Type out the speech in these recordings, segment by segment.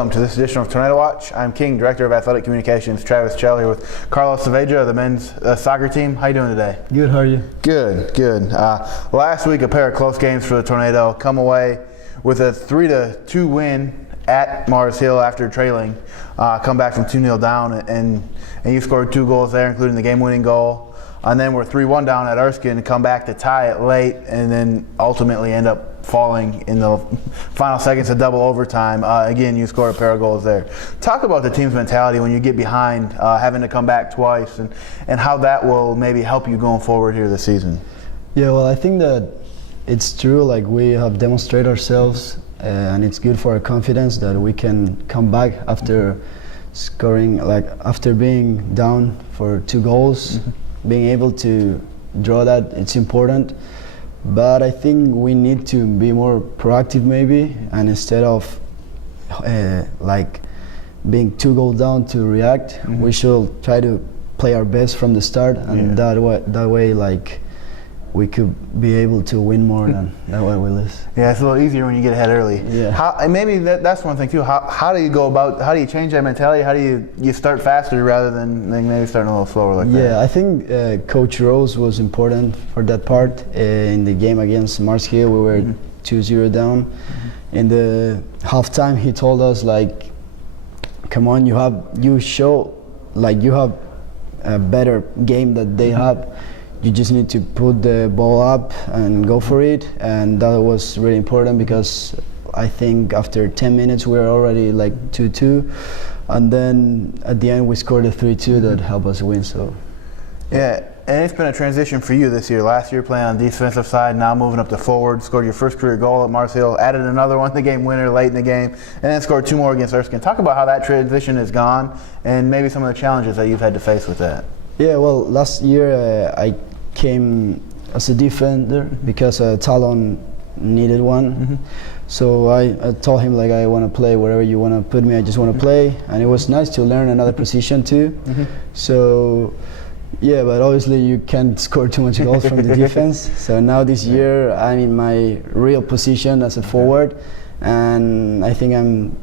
Welcome to this edition of Tornado Watch. I'm King, Director of Athletic Communications, Travis Chell, here with Carlos Saavedra of the men's soccer team. How you doing today? Good, how are you? Good, good. Last week, a pair of close games for the Tornado. Come away with a 3-2 win at Mars Hill after trailing. Come back from 2-0 down, and you scored 2 goals there, including the game-winning goal. And then we're 3-1 down at Erskine and come back to tie it late, and then ultimately end up falling in the final seconds of double overtime. Again, you scored a pair of goals there. Talk about the team's mentality when you get behind, having to come back twice, and how that will maybe help you going forward here this season. Yeah, well, I think that it's true. Like, we have demonstrated ourselves, and it's good for our confidence that we can come back after scoring, like after being down for 2 goals. Being able to draw that, it's important. But I think we need to be more proactive maybe, and instead of like being 2 goals down to react, we should try to play our best from the start, and that way like we could be able to win more than that way we lose. Yeah, it's a little easier when you get ahead early. Yeah. And maybe that's one thing too. How do you go about? How do you change that mentality? How do you start faster rather than maybe starting a little slower like that? Yeah, I think Coach Rose was important for that part. In the game against Mars Hill, we were 2-0 down. In the halftime, he told us like, "Come on, you show like you have a better game that they have. You just need to put the ball up and go for it," and that was really important because I think after 10 minutes we were already like 2-2, and then at the end we scored a 3-2 that helped us win. So yeah, and it's been a transition for you this year. Last year playing on the defensive side, now moving up to forward, scored your first career goal at Mars Hill, added another one, the game winner late in the game, and then scored 2 more against Erskine. Talk about how that transition has gone and maybe some of the challenges that you've had to face with that. Yeah, well, last year I came as a defender because Talon needed one. So I told him like, I want to play wherever you want to put me, I just want to play, and it was nice to learn another position too. So yeah, but obviously you can't score too much goals from the defense. So now this year I'm in my real position as a forward, and I think I'm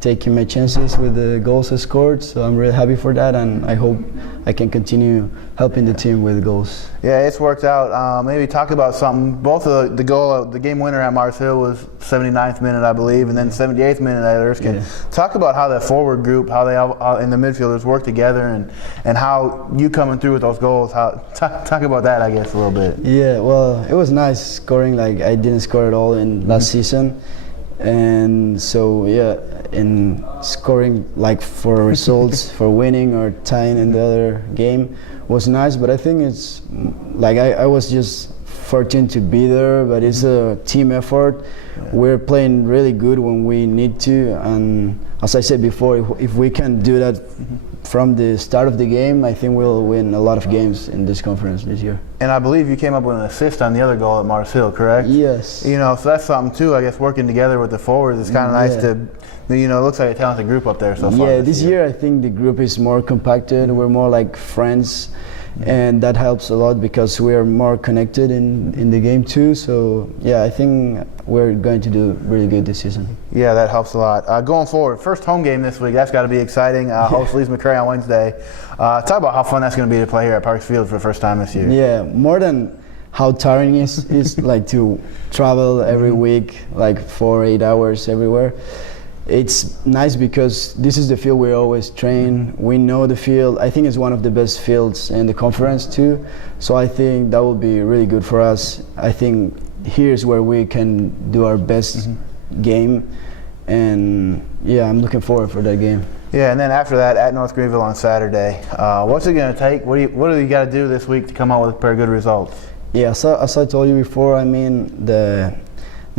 taking my chances with the goals I scored, so I'm really happy for that, and I hope I can continue helping the team with goals. Yeah, it's worked out. Maybe talk about something. Both of the goal, the game winner at Mars Hill was 79th minute, I believe, and then 78th minute at Erskine. Yeah. Talk about how the forward group, how they and the midfielders work together, and how you coming through with those goals. Talk about that, I guess, a little bit. Yeah, well, it was nice scoring. Like, I didn't score at all in last season, and so yeah, in scoring like for results, for winning or tying in the other game was nice. But I think it's like I was just fortunate to be there, but it's a team effort. We're playing really good when we need to, and as I said before, if we can do that from the start of the game, I think we'll win a lot of games in this conference this year. And I believe you came up with an assist on the other goal at Mars Hill, correct? Yes. You know, so that's something too. I guess working together with the forwards is kind of nice to, you know, it looks like a talented group up there so far. Yeah, this year I think the group is more compacted. We're more like friends, and that helps a lot because we're more connected in the game too. So yeah, I think we're going to do really good this season. Yeah, that helps a lot. Going forward, first home game this week, that's got to be exciting. Host Leeds McRae on Wednesday. Talk about how fun that's going to be to play here at Parks Field for the first time this year. Yeah, more than how tiring it is like to travel every week, like 4-8 hours everywhere. It's nice because this is the field we always train. We know the field. I think it's one of the best fields in the conference too. So I think that will be really good for us. I think here's where we can do our best game, and yeah, I'm looking forward for that game. Yeah, and then after that, at North Greenville on Saturday. What's it going to take? What do you got to do this week to come out with a pair of good results? Yeah, as I told you before, I mean the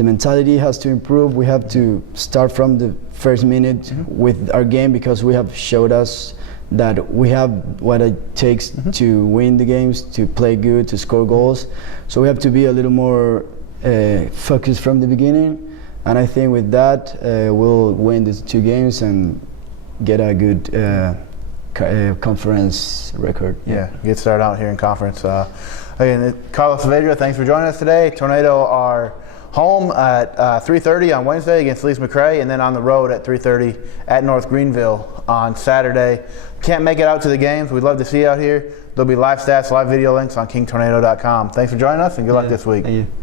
mentality has to improve. We have to start from the first minute with our game because we have showed us that we have what it takes to win the games, to play good, to score goals. So we have to be a little more focused from the beginning, and I think with that we'll win these 2 games and get a good conference record. Yeah, get started out here in conference. Again, Carlos Saavedra, thanks for joining us today. Tornado are home at 3:30 on Wednesday against Lees McRae, and then on the road at 3:30 at North Greenville on Saturday. Can't make it out to the games. We'd love to see you out here. There'll be live stats, live video links on kingtornado.com. Thanks for joining us, and good luck this week. Thank you.